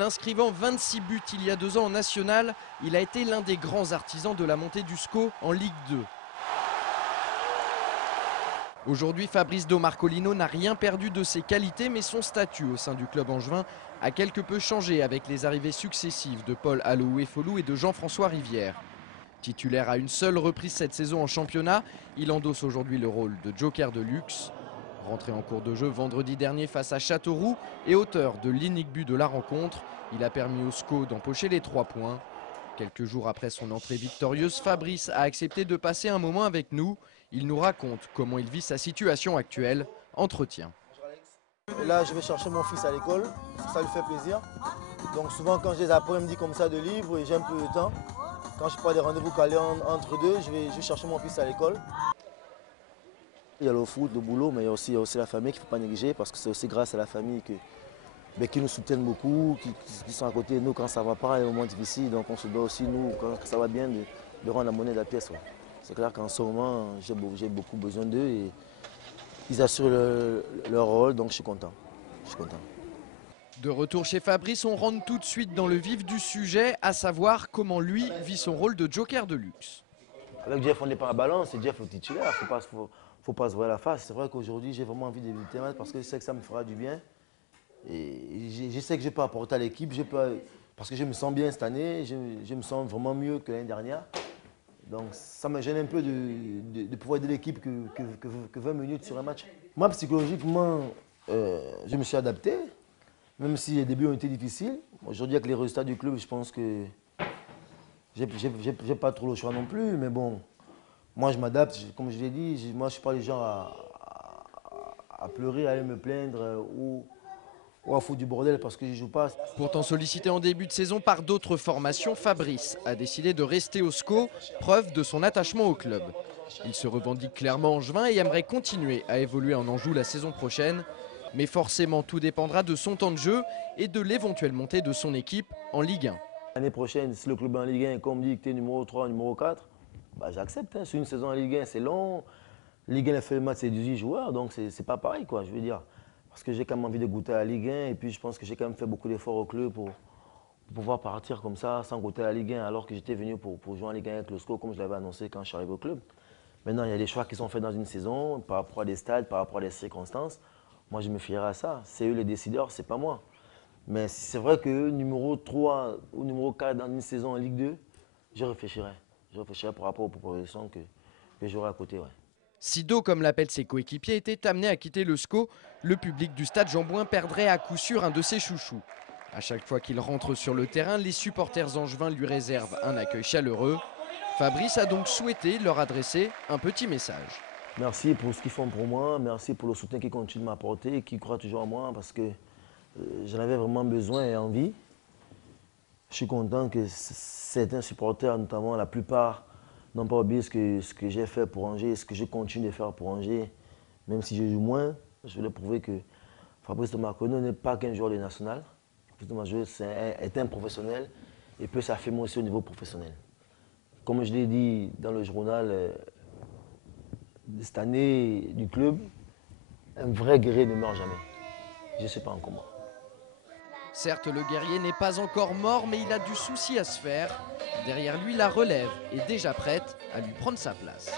En inscrivant 26 buts il y a 2 ans en national, il a été l'un des grands artisans de la montée du SCO en Ligue 2. Aujourd'hui, Fabrice Marcolino n'a rien perdu de ses qualités, mais son statut au sein du club angevin a quelque peu changé avec les arrivées successives de Paul Aloué-Folou et de Jean-François Rivière. Titulaire à une seule reprise cette saison en championnat, il endosse aujourd'hui le rôle de joker de luxe. Rentré en cours de jeu vendredi dernier face à Châteauroux et auteur de l'unique but de la rencontre, il a permis au SCO d'empocher les 3 points. Quelques jours après son entrée victorieuse, Fabrice a accepté de passer un moment avec nous. Il nous raconte comment il vit sa situation actuelle. Entretien. Et là, je vais chercher mon fils à l'école, ça lui fait plaisir. Donc souvent quand j'ai des après-midi comme ça de libre et j'ai un peu de temps, quand je prends des rendez-vous calés entre deux, je vais chercher mon fils à l'école. Il y a le foot, le boulot, mais il y a aussi la famille qu'il ne faut pas négliger parce que c'est aussi grâce à la famille qui nous soutiennent beaucoup, qui sont à côté de nous quand ça ne va pas, il y a des moments difficiles. Donc on se doit aussi, nous, quand ça va bien, de rendre la monnaie de la pièce. Ouais. C'est clair qu'en ce moment, j'ai beaucoup besoin d'eux et ils assurent leur rôle, donc je suis content. De retour chez Fabrice, on rentre tout de suite dans le vif du sujet, à savoir comment lui vit son rôle de joker de luxe. Avec Jeff, on n'est pas à balance, c'est Jeff le titulaire, faut pas se voir la face. C'est vrai qu'aujourd'hui, j'ai vraiment envie de débuter parce que je sais que ça me fera du bien. Et je sais que je peux apporter à l'équipe, parce que je me sens bien cette année, je me sens vraiment mieux que l'année dernière. Donc ça me gêne un peu de pouvoir aider l'équipe que 20 minutes sur un match. Moi, psychologiquement, je me suis adapté, même si les débuts ont été difficiles. Aujourd'hui, avec les résultats du club, je pense que j'ai pas trop le choix non plus. Mais bon, moi, je m'adapte. Comme je l'ai dit, moi, je ne suis pas le genre à pleurer, à aller me plaindre ou à foutre du bordel parce que je ne joue pas. Pourtant sollicité en début de saison par d'autres formations, Fabrice a décidé de rester au SCO, preuve de son attachement au club. Il se revendique clairement angevin et aimerait continuer à évoluer en Anjou la saison prochaine. Mais forcément, tout dépendra de son temps de jeu et de l'éventuelle montée de son équipe en Ligue 1. L'année prochaine, si le club est en Ligue 1, comme on dit que tu es numéro 3, numéro 4, bah, j'accepte. Hein. Sur une saison en Ligue 1, c'est long. Ligue 1, elle fait le match, c'est 18 joueurs, donc c'est pas pareil, quoi, je veux dire. Parce que j'ai quand même envie de goûter à la Ligue 1 et puis je pense que j'ai quand même fait beaucoup d'efforts au club pour pouvoir partir comme ça sans goûter à la Ligue 1 alors que j'étais venu pour jouer en Ligue 1 avec le SCO comme je l'avais annoncé quand je suis arrivé au club. Maintenant, il y a des choix qui sont faits dans une saison par rapport à des stades, par rapport à des circonstances. Moi, je me fierai à ça. C'est eux les décideurs, c'est pas moi. Mais c'est vrai que numéro 3 ou numéro 4 dans une saison en Ligue 2, je réfléchirai. Je réfléchirai par rapport aux propositions que j'aurai à côté. Ouais. Sido, comme l'appellent ses coéquipiers, était amené à quitter le SCO. Le public du stade Jean-Bouin perdrait à coup sûr un de ses chouchous. À chaque fois qu'il rentre sur le terrain, les supporters angevins lui réservent un accueil chaleureux. Fabrice a donc souhaité leur adresser un petit message. Merci pour ce qu'ils font pour moi, merci pour le soutien qu'ils continuent de m'apporter, qu'ils croient toujours en moi parce que j'en avais vraiment besoin et envie. Je suis content que certains supporters, notamment la plupart, n'ont pas oublié ce que j'ai fait pour Angers, ce que je continue de faire pour Angers. Même si je joue moins, je voulais prouver que Fabrice Marcolino n'est pas qu'un joueur de national. Fabrice Marcolino est un professionnel et peut s'affirmer aussi au niveau professionnel. Comme je l'ai dit dans le journal de cette année du club, un vrai guerrier ne meurt jamais. Je ne sais pas encore moi. Certes, le guerrier n'est pas encore mort, mais il a du souci à se faire. Derrière lui, la relève est déjà prête à lui prendre sa place.